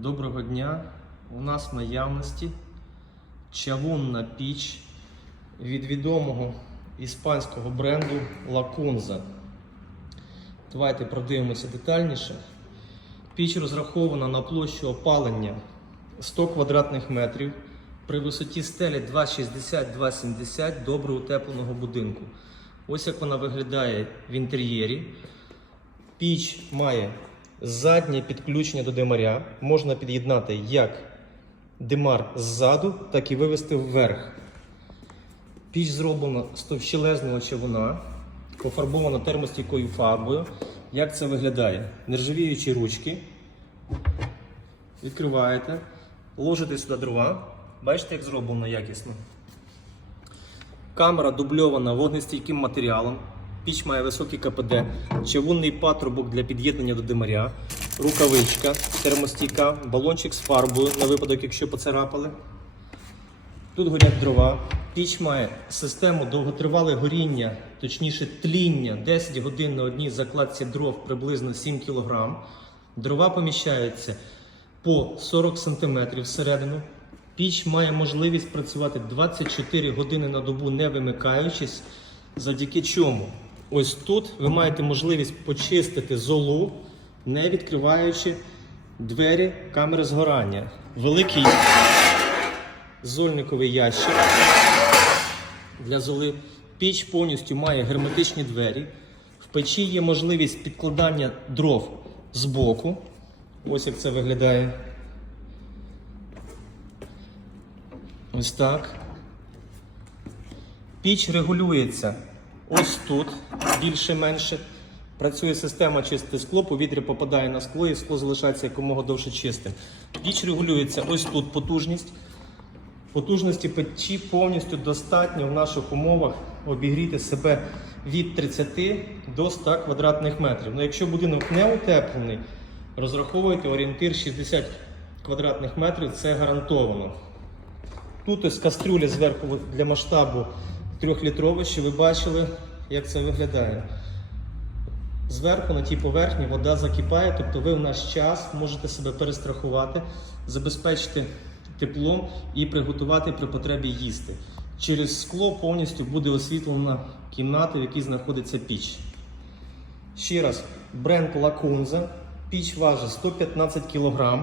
Доброго дня! У нас в наявності чавунна піч від відомого іспанського бренду Lacunza. Давайте продивимося детальніше. Піч розрахована на площу опалення 100 квадратних метрів при висоті стелі 2,60-2,70 добре утепленого будинку. Ось як вона виглядає в інтер'єрі. Піч має заднє підключення до димаря. Можна під'єднати як димар ззаду, так і вивести вверх. Піч зроблена з товщелезного човуна, пофарбована термостійкою фарбою. Як це виглядає? Нержавіючі ручки. Відкриваєте, ложите сюди дрова. Бачите, як зроблено якісно. Камера дубльована вогнестійким матеріалом. Піч має високий КПД, чавунний патрубок для під'єднання до димаря, рукавичка термостійка, балончик з фарбою на випадок, якщо поцарапали. Тут горять дрова. Піч має систему довготривале горіння, точніше тління 10 годин на одній закладці дров приблизно 7 кг. Дрова поміщаються по 40 см всередину. Піч має можливість працювати 24 години на добу, не вимикаючись. Завдяки чому? Ось тут ви маєте можливість почистити золу, не відкриваючи двері камери згорання. Великий зольниковий ящик для золи. Піч повністю має герметичні двері. В печі є можливість підкладання дров з боку. Ось як це виглядає. Ось так. Піч регулюється ось тут, більше-менше. Працює система чисте скло, повітря попадає на скло і скло залишається якомога довше чистим. Піч регулюється ось тут потужність. Потужності печі повністю достатньо в наших умовах обігріти себе від 30 до 100 квадратних метрів. Ну, якщо будинок не утеплений, розраховуйте орієнтир 60 квадратних метрів, це гарантовано. Тут із кастрюлі зверху для масштабу 3-літрова, що ви бачили, як це виглядає. Зверху на тій поверхні вода закипає, тобто ви в наш час можете себе перестрахувати, забезпечити теплом і приготувати при потребі їсти. Через скло повністю буде освітлена кімната, в якій знаходиться піч. Ще раз, бренд Lacunza. Піч важить 115 кг,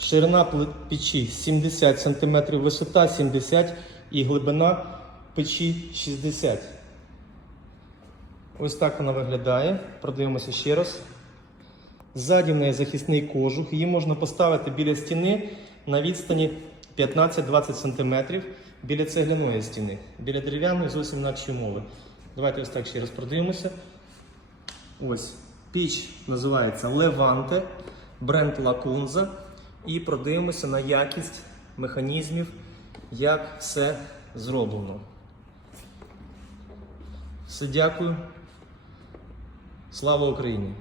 ширина печі 70 см, висота 70 і глибина печі 60 Ось так вона виглядає. Продивимося ще раз. Ззаді в неї захисний кожух. Її можна поставити біля стіни на відстані 15-20 см біля цегляної стіни. Біля дерев'яної зовсім інакші умови. Давайте ось так ще раз продивимося. Ось піч називається Levante, бренд Lacunza. І продивимося на якість механізмів, як все зроблено. Все дякую. Слава Україні!